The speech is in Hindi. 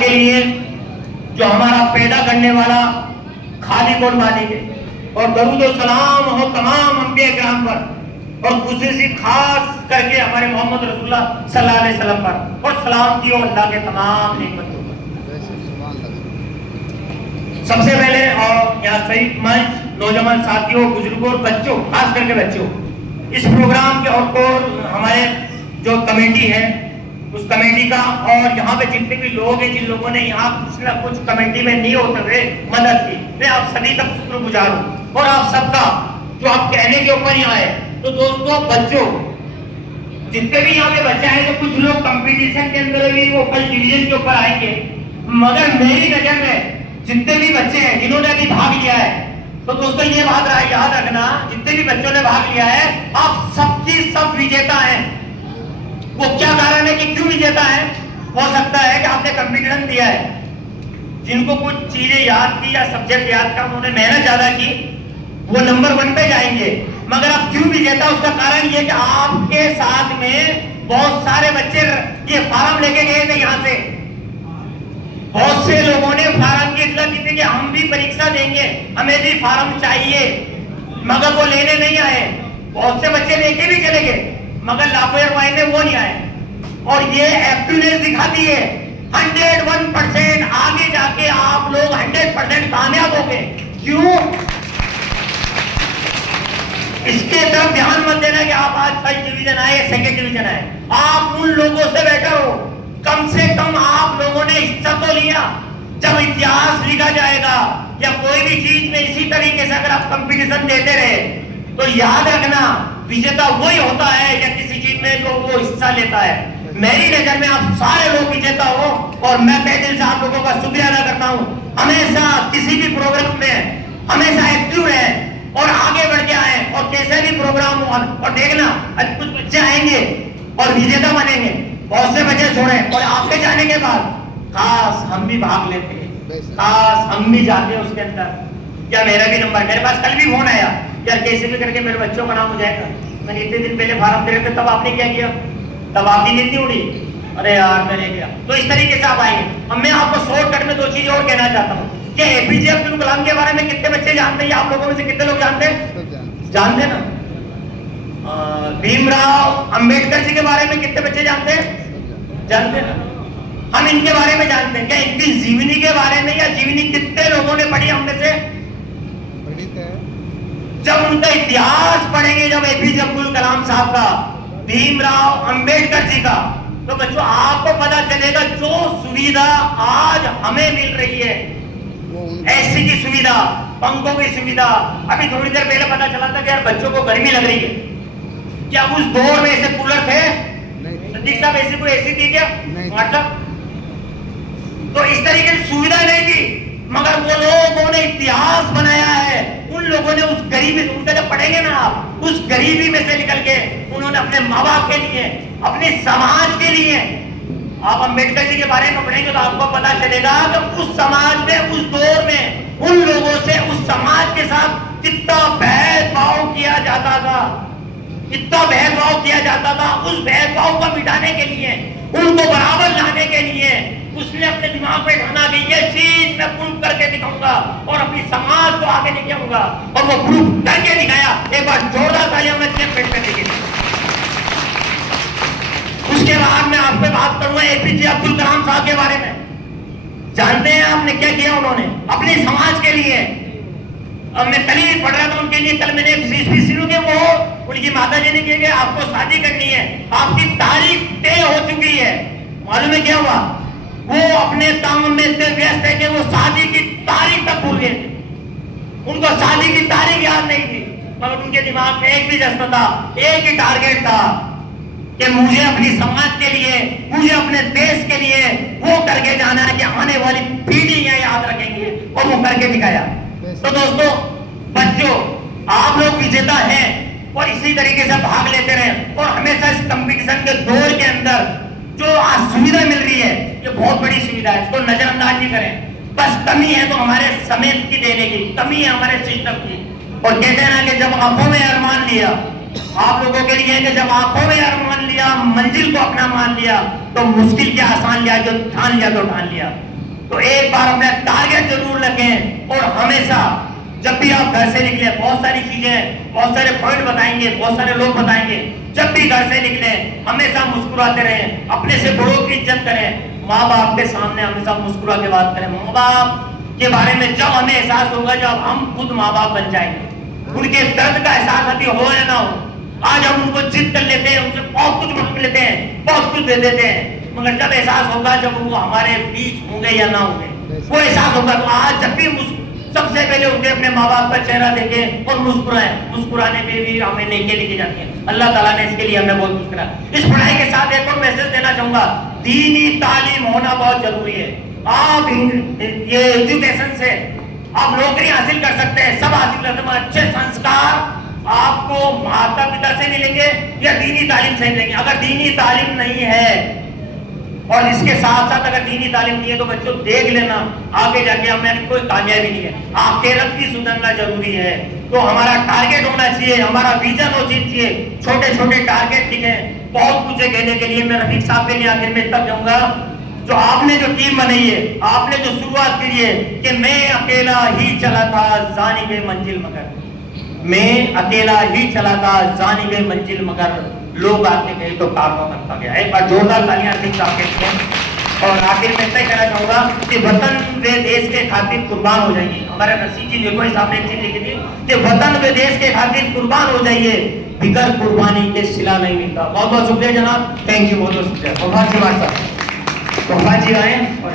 के लिए जो हमारा पैदा करने वाला खालिक और मालिक है, और दरूद और सलाम हो तमाम अंबिया किराम पर और खुसूसी खास करके हमारे मोहम्मद रसूलुल्लाह सल्लल्लाहु अलैहि वसल्लम पर, और सलाम की हो अल्लाह के तमाम नेमतों पर। सबसे पहले और यहाँ सही मंच, नौजवान साथियों, बुजुर्गों और बच्चों, खास करके बच्चों, इस प्रोग्राम के और हमारे जो कमेटी है उस कमेटी का, और यहाँ पे जितने भी लोग हैं जिन लोगों ने यहाँ कुछ ना कुछ कमेटी में नहीं होते हुए मदद की, मैं आप सभी का शुक्रगुजार हूँ। और आप सबका जो आप कहने के ऊपर यहाँ आए, तो दोस्तों बच्चों जितने भी यहाँ पे बच्चे आए, तो कुछ लोग कंपटीशन के अंदर भी वो फर्स्ट डिवीजन के ऊपर आएंगे, मगर मेरी नजर में जितने भी बच्चे हैं जिन्होंने अभी भाग लिया है, तो दोस्तों ये बात याद रखना, जितने भी बच्चों ने भाग लिया है आप सबकी सब विजेता हैं। वो क्या कारण है कि क्यों विजेता है? हो सकता है कि आपने कंपटीशन दिया है, जिनको कुछ चीजें याद की या सब्जेक्ट याद का उन्होंने मेहनत ज्यादा की, वो नंबर 1 पे जाएंगे। मगर आप क्यों विजेता, उसका कारण ये कि आपके साथ में बहुत सारे बच्चे ये फार्म लेके गए थे। यहाँ से बहुत से लोगों ने फार्म की इत्तला दी थी कि हम भी परीक्षा देंगे, हमें भी फार्म चाहिए, मगर वो लेने नहीं आए। बहुत से बच्चे लेके भी चले गए, मगर लापरवाही में वो नहीं आए। और ये एक्टिवनेस दिखाती है 101% आगे जाके आप लोग 100% कामयाब हो गए। क्यों? इसके तरफ ध्यान मत देना कि आप आज फर्स्ट डिवीजन आए, सेकंड डिवीजन आए, आप उन लोगों से बेटर हो। कम से कम आप लोगों ने हिस्सा तो लिया। जब इतिहास लिखा जाएगा या कोई भी चीज में इसी तरीके से अगर आप कंपटीशन देते रहे, तो याद रखना विजेता वही होता है या किसी चीज में जो वो हिस्सा लेता है। मेरी नजर में आप सारे लोग विजेता हो, और मैं तहे दिल से आप लोगों का शुक्रिया अदा करता हूँ। हमेशा किसी भी प्रोग्राम में हमेशा एक्टिव रहे और आगे बढ़ के आए, और कैसे भी प्रोग्राम हो, और देखना कुछ बच्चे आएंगे और विजेता बनेंगे, बहुत से बच्चे छोड़े, और आपके जाने के बाद खास हम भी भाग लेते हैं, खास हम भी जाते हैं उसके अंदर। क्या मेरा भी नंबर, मेरे पास कल भी फोन आया यार कैसे भी करके मेरे बच्चों का नाम हो जाएगा। मैंने इतने दिन पहले फार्म दे रहे थे, तब आपने क्या किया? तब आपकी नीति उड़ी, अरे यार मैंने किया। तो इस तरीके से आप आएंगे। अब मैं आपको शॉर्टकट में 2 चीज और कहना चाहता हूँ कि एपीजे अब्दुल कलाम के बारे में कितने बच्चे जानते हैं? आप लोगों में से कितने लोग जानते हैं? जानते ना? भीमराव अंबेडकर जी के बारे में कितने बच्चे जानते हैं? जानते ना? हम इनके बारे में जानते हैं क्या? इनकी जीवनी के बारे में या जीवनी कितने लोगों ने पढ़ी हम में से? जब उनका इतिहास पढ़ेंगे, जब एपीजे अब्दुल कलाम साहब का, भीमराव अंबेडकर जी का, तो बच्चों आपको पता चलेगा जो सुविधा आज हमें मिल रही है, ऐसी की सुविधा, पंखों की सुविधा। अभी थोड़ी देर पहले पता चला था कि यार बच्चों को गर्मी लग रही है। क्या उस दौर में ऐसे कूलर थे? सदीक साहब ऐसी कोई ऐसी थी क्या? मतलब तो इस तरीके की सुविधा नहीं थी, मगर वो लोगों ने इतिहास बनाया है। उन लोगों ने उस गरीबी, उनका जब पढ़ेंगे ना आप, उस गरीबी में से निकल के उन्होंने अपने माँ बाप के लिए, अपने समाज के लिए, आप अंबेडकर जी के बारे में पढ़ेंगे तो आपको पता चलेगा कि उस समाज में, उस दौर में उन लोगों से, उस समाज के साथ कितना भेदभाव किया जाता था, कितना भेदभाव किया जाता था। उस भेदभाव को मिटाने के लिए, उनको बराबर लाने के लिए उसने अपने दिमाग में ठाना कि ये चीज मैं प्रूव करके दिखाऊंगा और अपनी समाज को आगे लेके आऊंगा, और वो प्रूव करके दिखाया। एक बार जोरदार तालियां में पेश करने के लिए। उसके बाद मैं आप पे बात करूंगा एपीजे अब्दुल कलाम साहब के बारे में। जानते हैं आपने क्या किया उन्होंने अपने समाज के लिए? अब मैं कल ही पढ़ रहा था उनके लिए, कल मैंने एक शुरू के, वो उनकी माता जी ने कहा आपको शादी करनी है, आपकी तारीख तय हो चुकी है। मालूम है क्या हुआ? वो अपने काम में इतने व्यस्त है कि वो शादी की तारीख तक भूल गए। उनको शादी की तारीख याद नहीं थी, मगर उनके दिमाग में एक भी जज्बा था, एक ही टारगेट था कि मुझे अपनी समाज के लिए, मुझे अपने देश के लिए वो करके जाना है कि आने वाली पीढ़ी यह याद रखेंगे, और वो करके दिखाया। तो दोस्तों बच्चों, आप लोग विजेता हैं और इसी तरीके से भाग लेते रहे, और हमेशा इस कंपटीशन के दौर के अंदर जो आज सुविधा मिल रही है, ये बहुत बड़ी सुविधा है, इसको नजरअंदाज नहीं करें। बस कमी है तो हमारे समय की देने की, कमी है हमारे सिस्टम की। और कहते हैं ना कि जब आंखों में अरमान लिया आप लोगों के लिए कि जब आंखों में अरमान लिया, मंजिल को अपना मान लिया, तो मुश्किल क्या आसान लिया, जो ठान लिया तो ठान लिया। तो एक बार अपना टारगेट जरूर रखें और हमेशा जब भी आप घर से निकले, बहुत सारी चीजें, बहुत सारे पॉइंट बताएंगे, बहुत सारे लोग बताएंगे, जब भी घर से निकले हमेशा मुस्कुराते रहें, अपने से बड़ों की इज्जत करें, माँ बाप के सामने हमेशा मुस्कुरा के बात करें। माँ बाप के बारे में जब हमें एहसास होगा, जब हम खुद माँ बाप बन जाएंगे, उनके दर्द का एहसास अभी हो या ना हो। आज हम उनको जिद कर लेते हैं, उनसे बहुत कुछ मांग लेते हैं, बहुत कुछ दे देते हैं, मगर जब एहसास होगा, जब वो हमारे बीच होंगे या ना होंगे, वो एहसास होगा। तो आज जब भी सबसे पहले उनके अपने माँ बाप का चेहरा देखें और मुस्कुराएं। मुस्कुराने पे भी हमें नेकी लिखी जाती है। अल्लाह ताला ने इसके लिए हमें बहुत कुछ करा। इस पढ़ाई के साथ एक और मैसेज देना चाहूंगा, दीनी तालीम होना बहुत जरूरी है। आप ये एजुकेशन से आप नौकरी हासिल कर सकते हैं, सब हासिल कर सकते हैं, अच्छे संस्कार आपको माता पिता से मिलेंगे या दीनी तालीम से मिलेंगे। अगर दीनी तालीम नहीं है और इसके साथ साथ अगर दीनी तालीम नहीं है, तो बच्चों देख लेना, आगे जाके हमें कोई कामयाबी नहीं है। आखिरत भी सुधरना जरूरी है। तो हमारा टारगेट होना चाहिए, हमारा विजन होना चाहिए, छोटे छोटे टारगेट लिखे। बहुत कुछ है कहने के लिए। मैं रफीक साहब के लिए आखिर में तब जाऊंगा, जो आपने जो टीम बनाई है, आपने जो शुरुआत की है कि मैं अकेला ही चला था जानिबे मंजिल मगर, मैं अकेला ही चला था जानिबे मंजिल मगर, लोग आके गए तो कारवा बनता गया। एक बार जोरदार तालियां रफीक साहब के लिए। और आखिर में तय कहना चाहूंगा कि वतन व देश के खातिर कुर्बान हो जाइए। हमारे नसीब जी देखो साहब ने एक चीज लिखी थी कि वतन व देश के खातिर कुर्बान हो जाइए, बिगर कुर्बानी के सिला नहीं मिलता। बहुत बहुत शुक्रिया जनाब, थैंक यू, बहुत बहुत शुक्रिया। जी आए और